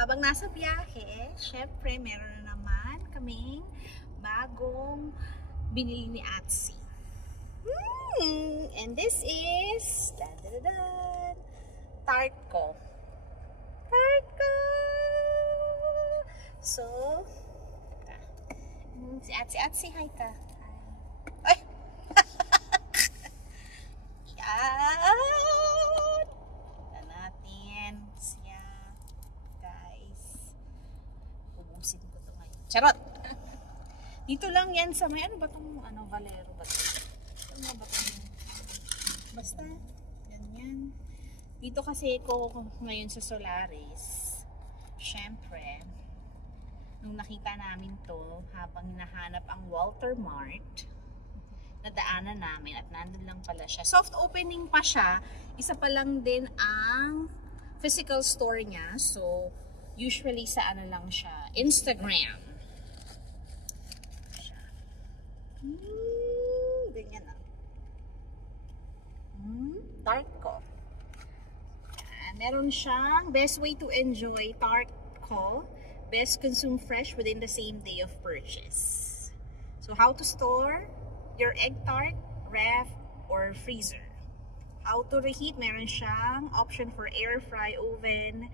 habang nasa biyahe, syempre meron na naman kaming bagong binili ni Atsi. And this is tart ko. So, si Atsi, hi ka. Ay! Yan! Tignan natin siya. Guys. Ubusin ko ito ngayon. Charot! Dito lang yan sa may, ano ba itong, Valero ba ito? Ano ba ito? Basta, ganyan. Dito kasi ko ngayon sa Solaris, syempre, nung nakita namin to, habang hinahanap ang Walter Mart, nadaanan namin at nandun lang pala siya. Soft opening pa siya. Isa pa lang din ang physical store niya. So, usually sa ano lang siya, Instagram. Ganyan na. Tart ko. Meron siyang best way to enjoy tart ko. Best consume fresh within the same day of purchase. So, how to store your egg tart, ref, or freezer. How to reheat, meron siyang option for air fry oven.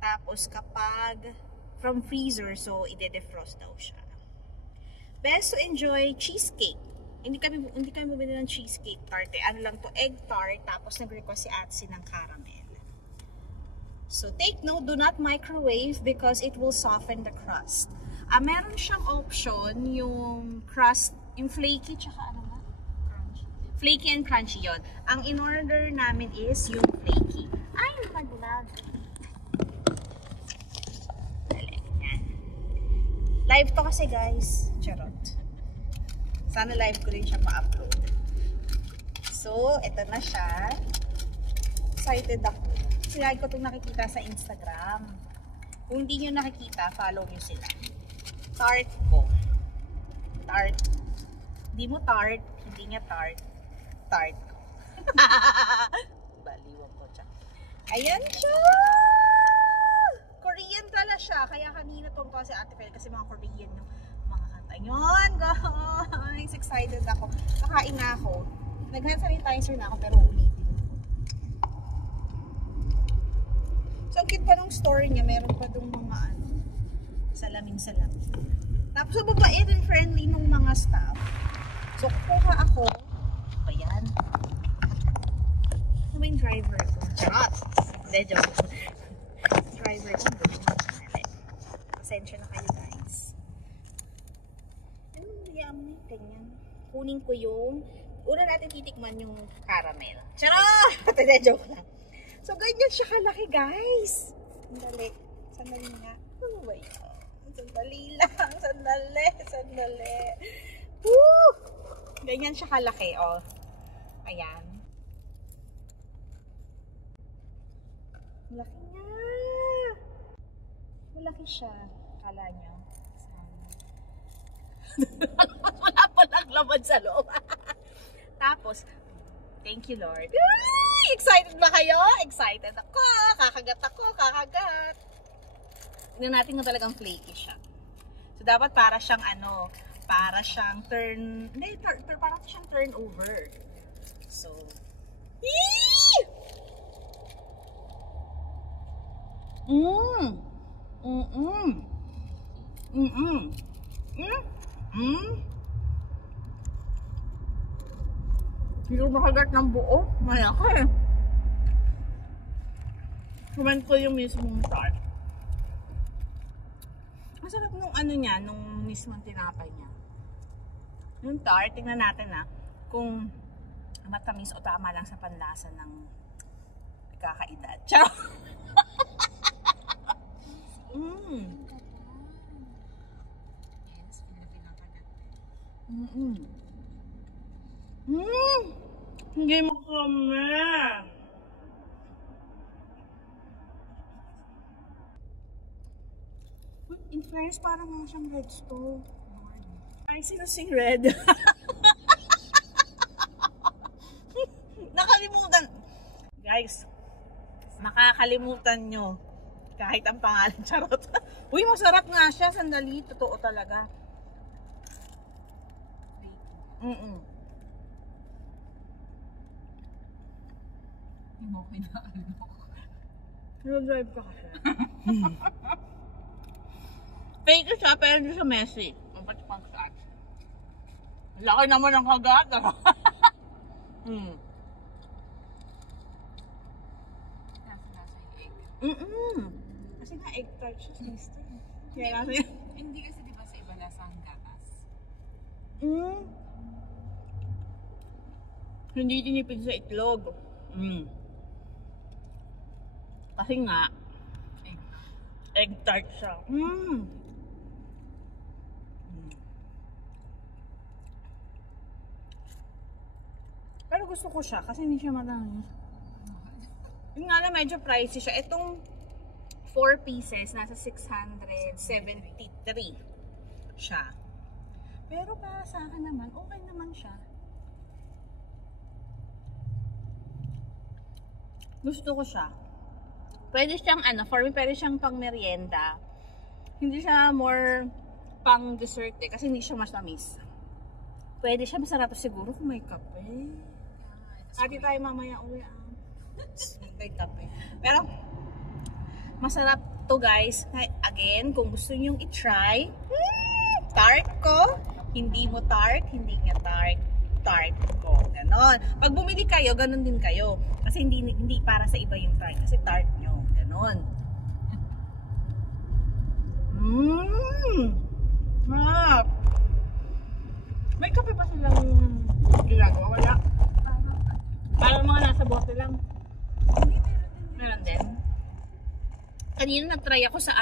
Tapos kapag from freezer, so ide-defrost daw siya. Best to enjoy cheesecake. Hindi kami bumili ng cheesecake tart eh. Ano lang to, egg tart, tapos nag-request si Atsi ng caramel. So take note, do not microwave because it will soften the crust. Meron siyang option, yung crust, yung flaky, tsaka ano ba? Crunchy. Flaky and crunchy yon. Ang in-order namin is yung flaky. Ay, nag-lag. Dali, yan. Live to kasi guys. Charot. Sana live ko rin siya ma-upload. So, ito na siya. Excited ako. Kasi lagi ko itong nakikita sa Instagram. Kung hindi nyo nakikita, follow nyo sila. Tart ko. Tart. Hindi mo tart, hindi niya tart. Tart ko. Baliwag ko siya. Ayan siya! Korean pala siya. Kaya kanina itong to si Ate Fel kasi mga Korean yung mga kanta. Yun, guys! Excited ako. Kakain na ako. Nag-hand sanitizer na ako pero ulitin. So, ang cute pa ng store niya. Meron pa itong mga salamin-salamin. Tapos, mababait and friendly ng mga staff. So, kukuha ako. Ayan. Ano ba yung driver ko? Charot! Hindi, joke. Driver ko. Pasensya na kayo, guys. Ano yung ganyan? Kunin ko yung una natin titikman yung caramel. Charot! Hindi, joke lang. So, ganyan siya kalaki, guys. Sandali. Sandali nga. Ano ba yun? Sandali lang. Sandali. Woo! Ganyan siya kalaki, oh. Ayan. Malaki niya. Malaki siya. Kala nyo. Wala pa lang laman sa loob. Tapos, thank you, Lord. Ay, excited ba kayo? Excited ako. Kakagat ako. Tignan natin kung talagang flaky siya. So, dapat para siyang para siyang parang siyang turnover. So, hindi ko makagat ng buo. Malaki. Kumain ko yung mismong tart. Masarap nung niya, nung mismong tinapay niya. Yung tart, tingnan natin kung matamis o tama lang sa panlasa ng kakaedad. Ciao! Hindi mo kami. In fairness, parang mga siyang red stove. Ay, sinusing red. Nakalimutan. Guys, makakalimutan nyo Kahit ang pangalan, charot. Uy, masarap nga siya. Sandali, totoo talaga. Hindi mo kinaalok. Drive ka kasi. Fake siya, pero hindi siya messy. Mapatipang sa atin. Laki naman ang kagat. Nasa yung egg. Kasi nga egg tart siya, sister. Kaya kasi... Hindi kasi diba sa iba lasang gatas? Hindi tinipid sa itlog. Kasi nga, egg tart siya. Pero gusto ko siya kasi hindi siya matamis. Yung nga na medyo pricey siya. Itong 4 pieces, nasa 673 siya. Pero para sa akin naman, okay naman siya. Gusto ko siya. Pwede siyang for me, pwede siyang pang merienda. Hindi siya more pang dessert kasi hindi siya matamis. Pwede siya, masarap siguro kung may kape. Ati tayo mamaya uwi may kape. Pero, masarap to guys. Again, kung gusto nyong i-try, tart ko, hindi mo tart, hindi niya tart. Tart ko. Ganon. Pag bumili kayo, ganon din kayo. Kasi hindi para sa iba yung tart. Kasi tart nyo. Ganon. May kape pa silang ginagawa? Wala. Parang mga nasa bote lang. Meron din. Kanina nag-try ako sa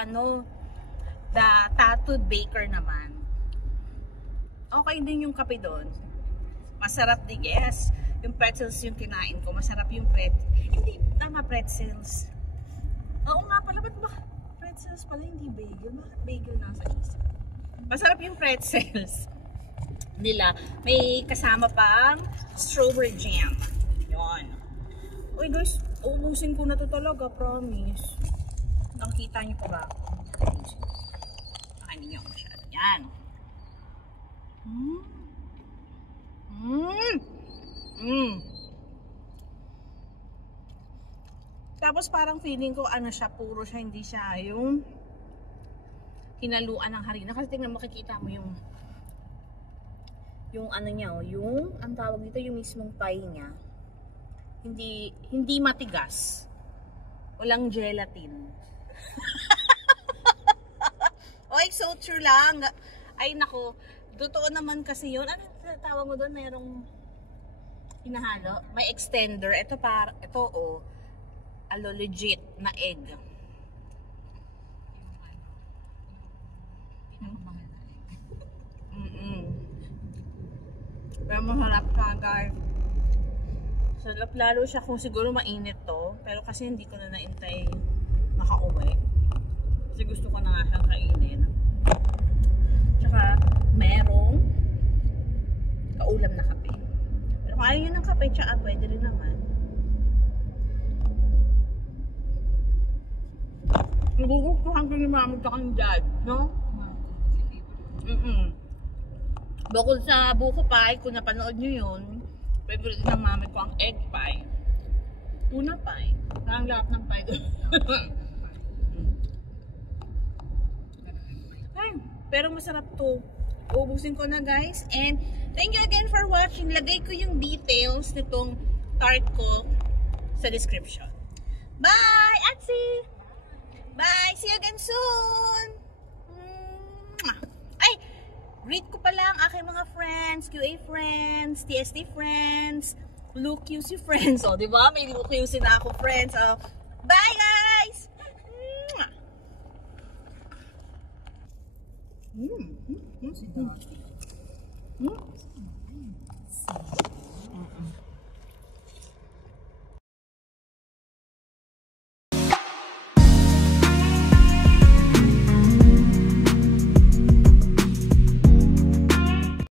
The Tattooed Baker naman. Okay din yung kape doon. Masarap din, yes. Yung pretzels yung kinain ko. Masarap yung hindi, tama, pretzels. Oo nga pala, ba't ba pretzels pala, hindi bagel? Bakit bagel nasa isip? Masarap yung pretzels nila. May kasama pang strawberry jam. Yun. Uy guys, uubusin ko na to talaga, promise. Nakikita niyo pa ba? Nakainin niyo ako masyado. Yan. Tapos parang feeling ko siya, puro siya, hindi siya yung hinaluan ng harina. Kasi tingnan, makikita mo yung niya, yung ang tawag dito, yung mismong pie niya. Hindi matigas. Walang gelatin. Oy, so true lang. Ay nako, totoo naman kasi yun. Ano tawag mo doon? Merong hinahalo. May extender. Ito legit na egg. Pero masarap ka, guys. Sarap lalo siya kung siguro mainit to. Pero kasi hindi ko na naintay makauwi. Kasi gusto ko na nga siyang kainin. Tsaka merong kaulam na kape. Pero kung ayaw nyo ng kape, tsaka pwede rin naman. Nagugustuhan ko ni mami tsaka ni dad, no? Bukod sa buko pie, kung napanood nyo yun, favorite ng mami ko ang egg pie. Tuna pie. Parang lahat ng pie doon. Pero masarap to. Ubusin ko na guys. And thank you again for watching. Lagay ko yung details nitong tart ko sa description. Bye, Atsi! Bye! See you again soon! Ay! Greet ko pala ang aking mga friends, QA friends, TST friends, Blue QC friends. O, diba? May Blue QC na ako friends. So, bye guys! Si Dottie.